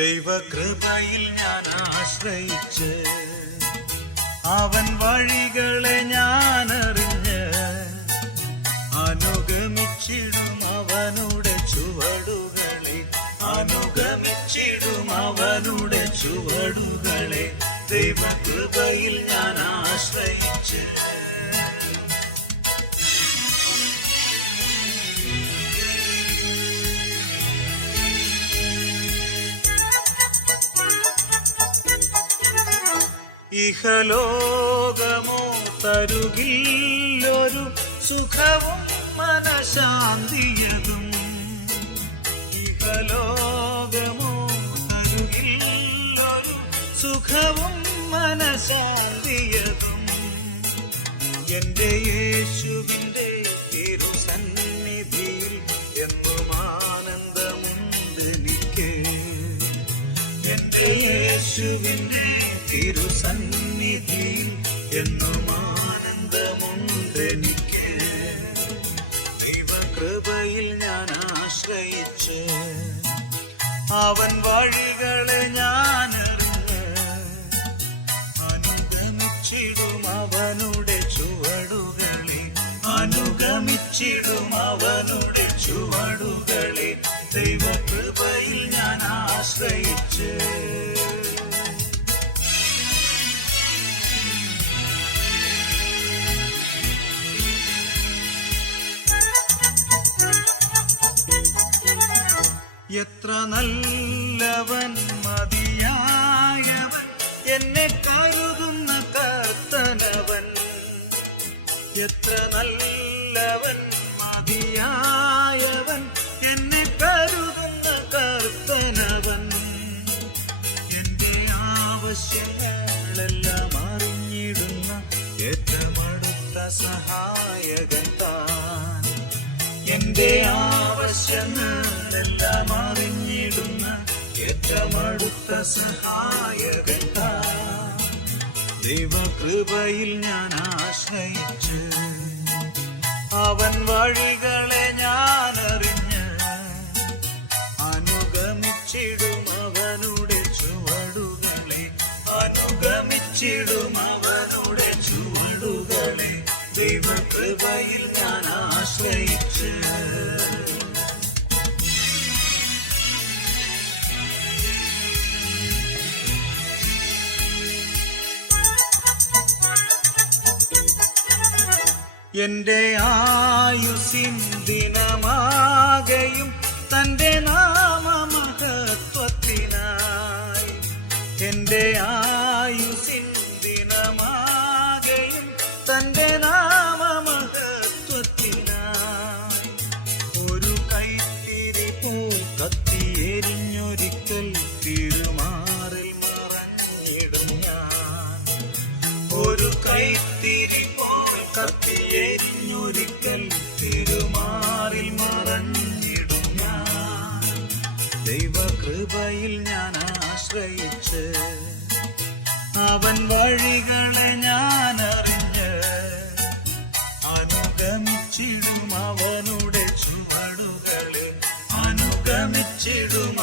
ദൈവകൃപയിൽ ഞാൻ ആശ്രയിച്ച് അവൻ വഴികളെ ഞാൻ അറിഞ്ഞ് അനുഗമിച്ചിടും അവനുടെ ചുവടുകളെ, അനുഗമിച്ചിടും അവനുടെ ചുവടുകളെ. ദൈവകൃപയിൽ ഞാൻ ആശ്രയിച്ച് ഇഹലോകമോ തരുകില്ലൊരു സുഖവും മനഃശാന്തിയതും, ഇഹലോകമോ തരുകില്ലൊരു സുഖവും മനഃശാന്തിയതും. എന്റെ യേശുവിന്റെ തിരുസന്നിധിയിൽ എന്നും ആനന്ദമുണ്ടെനിക്ക്, എന്റെ യേശുവിന്റെ തിരുസന്നിധിയിൽ എന്നും ആനന്ദമുണ്ടെനിക്ക്. ദൈവകൃപയിൽ ഞാൻ ആശ്രയിച്ച് അവൻ വഴികളെ ഞാൻ അറിഞ്ഞ് അനുഗമിച്ചിടും അവനുടെ ചുവടുകളെ, അനുഗമിച്ചിടും അവനുടെ ചുവടുകളെ. ദൈവകൃപയിൽ ഞാൻ ആശ്രയിച്ച് എത്ര നല്ലവൻ മതിയായവൻ എന്നെ കരുതുന്ന കർത്തനവൻ, എത്ര നല്ലവൻ മതിയായവൻ എന്നെ കരുതുന്ന കർത്തനവൻ. എന്റെ ആവശ്യങ്ങളെല്ലാം അറിഞ്ഞിടുന്ന ഏറ്റവും അടുത്ത സഹായകൻ താൻ, എന്റെ ആവശ്യങ്ങളെല്ലാം അറിഞ്ഞിടുന്ന ഏറ്റവും അടുത്ത സഹായകൻ താൻ. ദൈവകൃപയിൽ ഞാൻ ആശ്രയിച്ച് അവൻ വഴികളെ ഞാൻ അറിഞ്ഞ് അനുഗമിച്ചിടും അവനുടെ ചുവടുകളെ, അനുഗമിച്ചിടും അവനുടെ ചുവടുകളെ. ദൈവകൃപയിൽ ഞാൻ ആശ്രയിച്ച് എന്റെ ആയുസ്സിൻ ദിനമാകെയും തന്റെ നാമമഹത്വത്തിനായി, എന്റെ ആയുസ്സിൻ ദിനമാകെയും തന്റെ നാമമഹത്വത്തിനായി. ഒരു കൈത്തിരി പോൽ കത്തിയെരിഞ്ഞൊരിക്കൽ തിരുമാറിൽ മറഞ്ഞിടും ഞാൻ, ഒരു കൈത്തിരി കത്തിയെരിഞ്ഞൊരിക്കൽ തിരുമാറിൽ മറഞ്ഞിടും ഞാൻ. ദൈവകൃപയിൽ ഞാൻ ആശ്രയിച്ച് അവൻ വഴികളെ ഞാൻ അറിഞ്ഞ് അനുഗമിച്ചിടും അവനുടെ ചുവടുകളെ, അനുഗമിച്ചിടും